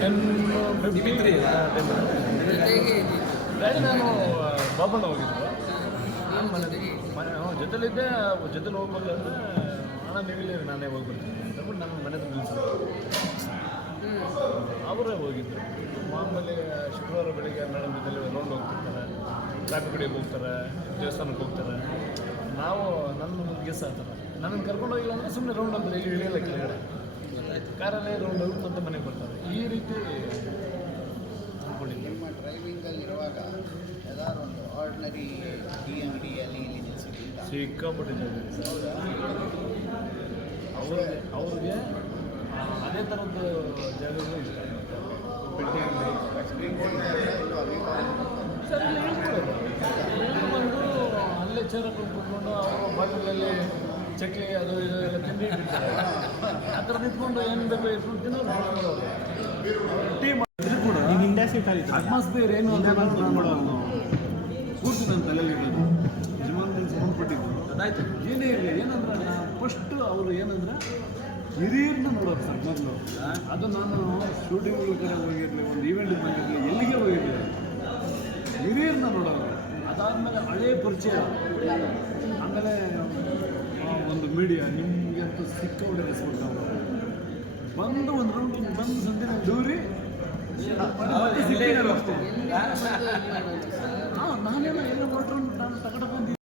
Ten fifty three ಜೊತೆಗೆ ನಾನು ಬಾಬಣ್ಣ ಹೋಗಿದ್ದು. ಜೊತೆಗೆ ಮನೆ ಜೊತೆಲಿದ್ದೆ ಜೊತೆಲಿ ಅಂದ್ರೆ ಹಣ ನೀವಿಲ್ಲ ನಾನೇ ಹೋಗ್ಬಿಡ್ತೀನಿ ಅಂತ ನಮ್ಮ ನನ್ನ ಮನೆ ಹತ್ರ ನಿಲ್ಸಿದ್ರು ಅವರೇ ಹೋಗಿದ್ರು. ಮಾಮೂಲಿ ಶುಕ್ರವಾರ ಬೆಳಿಗ್ಗೆ ಮೇಡಮ್ ಜೊತೆಲಿ ರೌಂಡ್ ಹೋಗ್ತಿರ್ತಾರೆ. ಟ್ರಾಫಿಕ್ ಕಡೆಗೆ ಹೋಗ್ತಾರೆ ದೇವಸ್ಥಾನಕ್ಕೆ ಹೋಗ್ತಾರೆ. ನಾವು ನನ್ನ ಗೆಸ್ ಆತಾರೆ ನನ್ನ ಕರ್ಕೊಂಡು ಹೋಗಿಲ್ಲ ಅಂದರೆ ಸುಮ್ಮನೆ ರೌಂಡ್ ಅಂತ ಇಲ್ಲಿ ಇಳಿಯಲ್ಲ ಕೆಳಗಡೆ. ಕಾರಲ್ಲೇ ರೌಂಡ್ ಔಟ್ ಮತ್ತೆ ಮನೆಗೆ ಬರ್ತಾರೆ. ಈ ರೀತಿ ನಿಮ್ಮ ಡ್ರೈವಿಂಗಲ್ಲಿ ಇರುವಾಗ ಯಾವ್ದಾದ್ರು ಒಂದು ಆರ್ಡಿನರಿ ಟೀ ಅಂಗಡಿಯಲ್ಲಿ ಇಲ್ಲಿ ನಿಲ್ಸಿದ್ರಿಂದ ಸಿಕ್ಕಾಪಟ್ಟಿದ್ದಾರೆ ಅವ್ರಿಗೆ ಅವ್ರಿಗೆ ಅದೇ ಥರದ್ದು ಜಾಗಗಳು ಇಷ್ಟ ಸರ್ ಇಳ್ಕೊಳ್ಳೋದು ಅಲ್ಲೇ ಚೇರ ಕುತ್ಕೊಂಡು ಅವರು ಬಾಟಲಲ್ಲಿ ಚಕ್ಲಿ ಅದು ಇದು ಎಲ್ಲ ತಿಂಡಿ ಆ ಥರ ನಿಂತ್ಕೊಂಡು ಏನು ಬೇಕು ಎಷ್ಟು ತಿನ್ನೋದು ಟೀ ಮಾಡಿದ್ರು ಕೂಡ ಇಂಡಿಯಾ ಸೀಟ್ ಅಟ್ಮಾಸ್ಫಿಯರ್ ಏನು ಅಂತ ಮಾಡೋದು ಪೂರ್ತಿ ನನ್ನ ತಲೆಯಲ್ಲಿ ಇರೋದು. ಸಂಬಂಧಪಟ್ಟಿದ್ದು ಅದಾಯ್ತು. ಏನೇ ಇರಲಿ ಏನಂದ್ರೆ ನಾನು ಫಸ್ಟ್ ಅವರು ಏನಂದ್ರೆ ಹಿರಿಯರನ್ನ ನೋಡೋದು ಸರ್ ಮೊದಲು. ಅದು ನಾನು ಶೂಟಿಂಗ್ಗಳ ಕಡೆ ಹೋಗಿರಲಿ ಒಂದು ಈವೆಂಟಿಗೆ ಬಂದಿರಲಿ ಎಲ್ಲಿಗೆ ಹೋಗಿರಲಿ. ಹಿರಿಯರನ್ನ ನೋಡೋದು. ಅದಾದಮೇಲೆ ಹಳೆ ಪರಿಚಯ. ಆಮೇಲೆ ಒಂದು ಮೀಡಿಯಾ ನಿಮಗೆ ಅಂತ ಸಿಕ್ಕಾಪಟ್ಟೆ ರೆಸ್ಪಾನ್ಸ್ ಬಂದು ಒಂದು ರೌಂಡ್ ಬಂದು ದೂರಿ ಸಿಕ್ಕಿದ್ದಾರೆ ಅಷ್ಟೇ. ಎಲ್ಲಿ ಬಂದು ಇಲ್ಲಿ ಹಾಂ ನಾನೇನೋ ಎಲ್ಲ ಕೊಟ್ಟರು ನಾನು ತಗೊಂಡು ಬಂದು